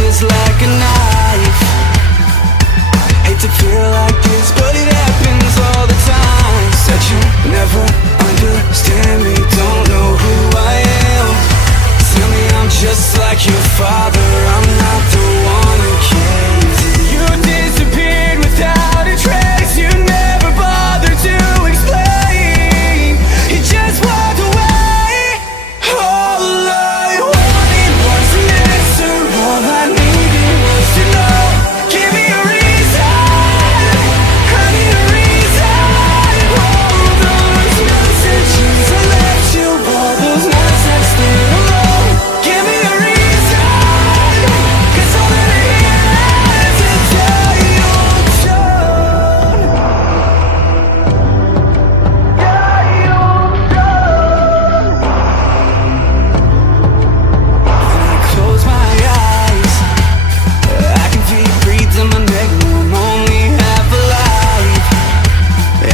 just like a knife. Hate to feel like this, but it happens all the time. Said you never understand me, don't know who I am. Tell me I'm just like your father, I'm not the one who cares. You disappeared without a trace, you never bothered to explain. You just walked away. All I wanted was an answer, all I needed was to know. Give me a reason, I need a reason. All those messages I left you, all those nights I stayed alone. Give me a reason, 'cause all that I hear is a dial tone. When I close my eyes, I can feel you breathe in my neck. No, I'm only half alive,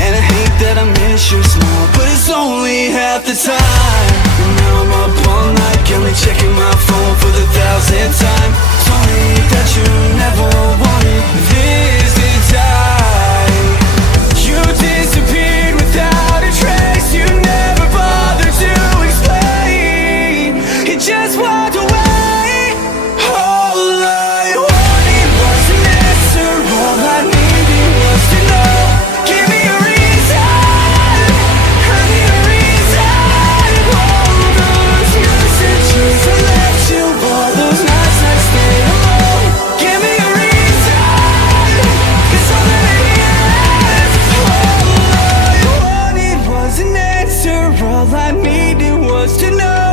and I hate that I miss your smile, but it's only half the time. And now I'm up all night, got me checking my phone for the 1,000th time. Told me that you never wanted this to die. You disappeared without a trace, you never bothered to explain. You just walked away. All I wanted was an answer, all I needed was to know. Give me a reason, I need a reason. All those messages I left you, all those nights I stayed alone. Give me a reason, 'cause all that I hear is all I wanted was an answer, all I needed was to know.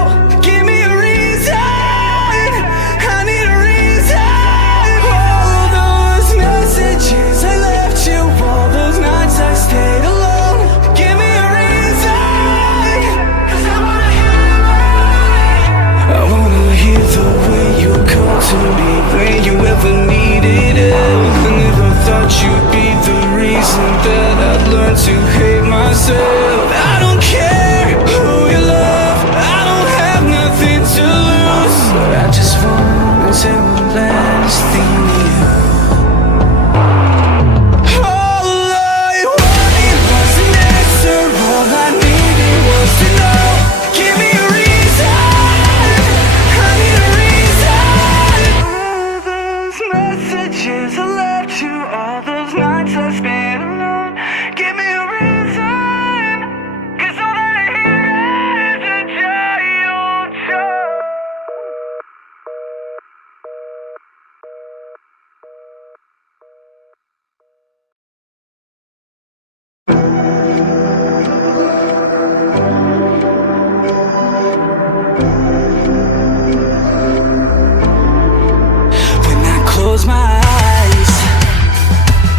Give me a reason, I need a reason. All those messages I left you, all those nights I stayed alone. Give me a reason, 'cause I wanna hear the way you call to me when you ever needed it. I never thought you'd be the reason that I'd learn to hate myself. I don't care who you love, I don't have nothing to lose. I just wanna say one last thing to you. All I wanted was an answer, all I needed was to know. Give me a reason, I need a reason. All those messages I left you, all those nights I spent alone. Give me a reason, 'cause all that I hear is a giant show. When I close my eyes,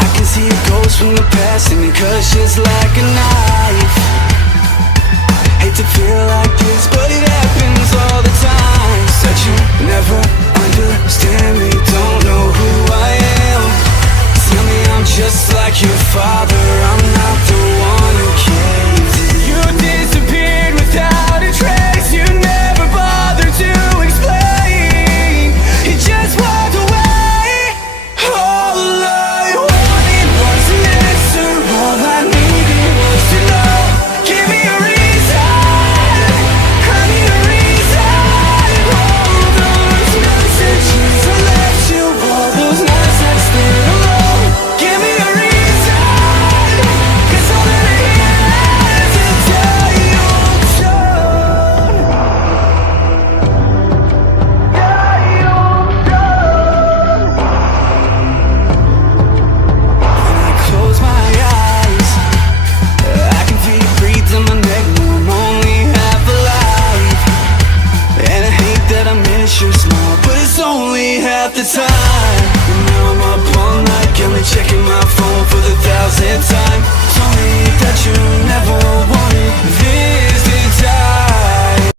I can see a ghost from the past, and it cuts just like a knife. Hate to feel like this, but it happens all the time. Said you never understand me, don't know who I am. Tell me I'm just like your father,